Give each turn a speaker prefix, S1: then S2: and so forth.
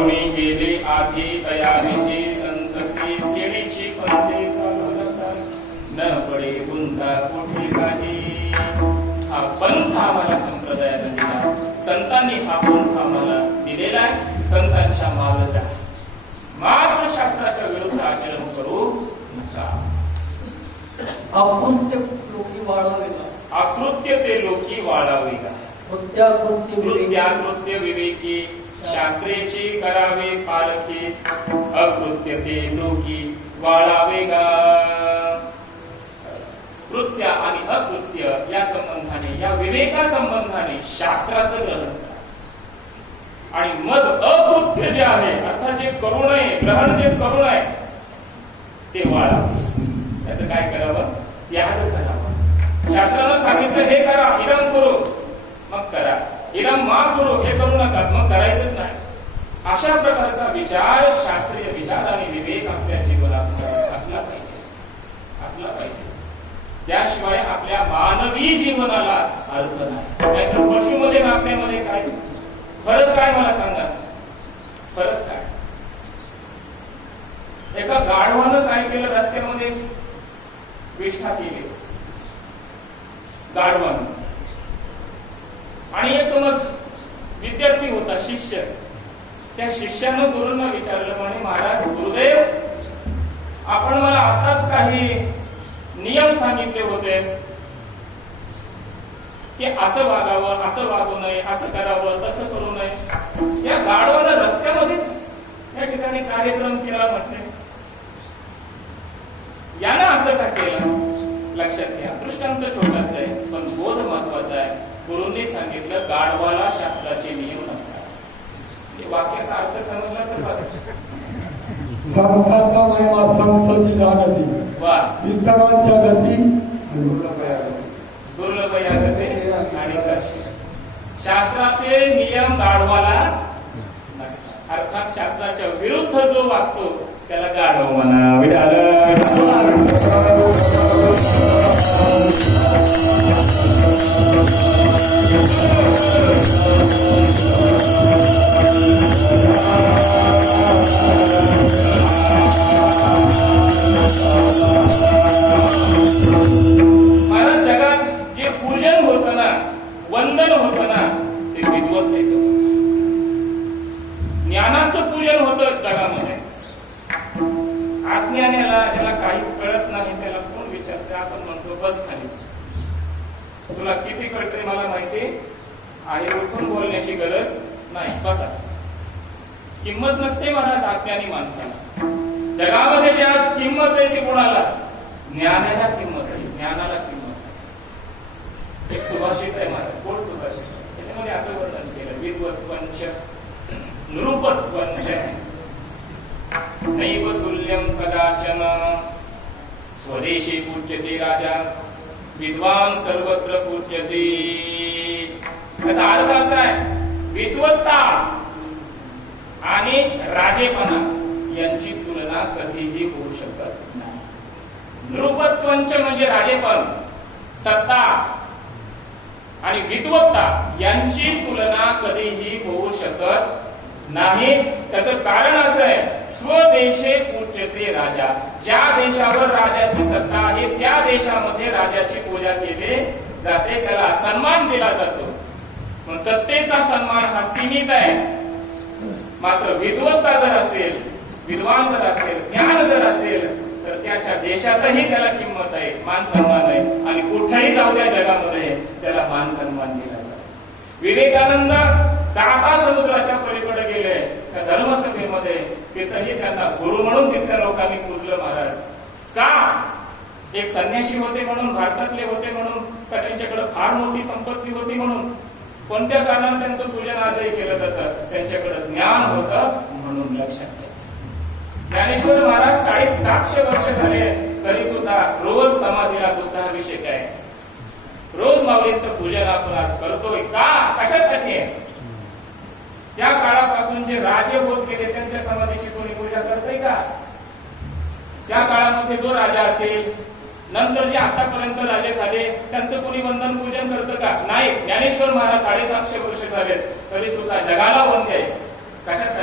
S1: कुणी गेले आधी दयाविधी संत केळीची पंथे चालू जातात न पडे गुंता कुठे काही. हा पंथ आम्हाला संप्रदायाने दिला संतांनी हा पंथ आम्हाला दिलेला आहे. संतांच्या मागे जा मात्र शास्त्राच्या विरुद्ध आचरण करू नका.
S2: अकृत्य लोकी का
S1: अकृत्य ते लोकी वाढावे का
S2: कृत्याकृत्य
S1: कृत्याकृत्य विवेकी. शास्त्रीची करावे पालखी अकृत्य ते दोघी वाळावे गा कृत्य आणि अकृत्य या संबंधाने या विवेका संबंधाने शास्त्राचं ग्रहण करा. आणि मग अकृत्य जे आहे अर्थात जे करू नये ग्रहण जे करू नये ते वाळावे त्याचं काय करावं? त्याग करावं. शास्त्रानं सांगितलं हे करा इदम करू. मग करा इदम मा करू हे करू नका मग करायचंच नाही. अशा प्रकारचा विचार शास्त्रीय विचार आणि विवेक आपल्या जीवनात असला पाहिजे. असला पाहिजे. त्याशिवाय आपल्या मानवी जीवनाला अर्थ नाही. नाहीतर पशुमध्ये आणि काय? फरक काय मला सांगा? फरक काय? एका गाढवानं काय केलं रस्त्यामध्ये? विष्ठा केली. गाढवानं. आणि एक मग विद्यार्थी होता शिष्य. त्या शिष्यानं गुरुंना विचारलं म्हणे महाराज गुरुदेव आपण मला आताच काही नियम सांगितले होते की असं वागावं असं वागू नये असं करावं तसं करू नये. या गाडवानं रस्त्यामध्येच या ठिकाणी कार्यक्रम केला म्हटले. लक्षात घ्या. दृष्टांत छोटासा आहे पण बोध महत्त्वाचा आहे. गुरुंनी सांगितलं गाढवाला शास्त्राचे नियम नसतात. हे वाक्याचा अर्थ समजला तर बघा
S3: संताचा महिमा संतची जागती.
S1: वा.
S3: इतरांच्या गती.
S1: दुर्लभ यागते आणि शास्त्राचे नियम गाढवाला नसतात. अर्थात शास्त्राच्या विरुद्ध जो वागतो त्याला गाढव म्हणा वंदन होत ना ते विद्वत्तेचं ज्ञानाचं पूजन होत जगामध्ये. आज्ञानेला ज्याला काहीच कळत नाही त्याला कोण विचारते आपण म्हणतो बस खाली. तुला किती कळते मला माहिती? आहे उठून बोलण्याची गरज नाही. बसा. किंमत नसते महाराज आज्ञानी माणसाला. जगामध्ये ज्या किंमत आहे ती कोणाला? ज्ञानाला किंमत आहे. ज्ञानाला किंमत एक सुभाषित आहे महाराज कोण सुभाषित आहे? त्याच्यामध्ये असं वर्णन केलं विद्वत पंच नैव तुल्यम कदाचन स्वदेशी पूज्यते राजा विद्वान सर्वत्र पूज्यते त्याचा अर्थ असा आहे विद्वत्ता आणि राजेपणा यांची तुलना कधीही होऊ शकत नाही नृपत्वंच म्हणजे राजेपण सत्ता आणि विद्वत्ता यांची तुलना कधीही होऊ शकत नाही. त्याचं कारण असं आहे स्वदेशे पूज्यते राजा. ज्या देशावर राजाची सत्ता आहे त्या देशामध्ये राजाची पूजा केली जाते. त्याला सन्मान दिला जातो. मग सत्तेचा सन्मान हा सीमित आहे. मात्र विद्वत्ता जर असेल विद्वान जर असेल ज्ञान जर असेल तर त्याच्या देशातही त्याला किंमत आहे मान सन्मान आहे. आणि कुठेही जाऊ द्या जगामध्ये. मान सन्मान दिला जातो विवेकानंद साता समुद्राच्या पलीकडे गेले. त्या धर्मसभेमध्ये तिथंही त्यांना गुरु म्हणून तिथल्या लोकांनी पूजलं महाराज. का? एक संन्याशी होते म्हणून भारतातले होते म्हणून का त्यांच्याकडे फार मोठी संपत्ती होती म्हणून? कोणत्या कारणाने त्यांचं पूजन आजही केलं जातं? त्यांच्याकडे ज्ञान होतं म्हणून लक्षात घ्या. ज्ञानेश्वर महाराज साडेसातशे वर्ष झाले तरी सुद्धा रोज समाधीला बुद्धाभिषेक आहे. रोज माऊलींचं पूजन आपण आज करतोय. का? कशासाठी? आहे त्या काळापासून जे राजे होत गेले त्यांच्या समाधीची कोणी पूजा करतोय का? त्या काळामध्ये जो राजा असेल नंतर जे आतापर्यंत राजे झाले त्यांचं कोणी वंदन पूजन करतं का? नाही. ज्ञानेश्वर महाराज साडेसातशे वर्ष झाले तरी सुद्धा जगाला वंद्य आहे. कशासाठी?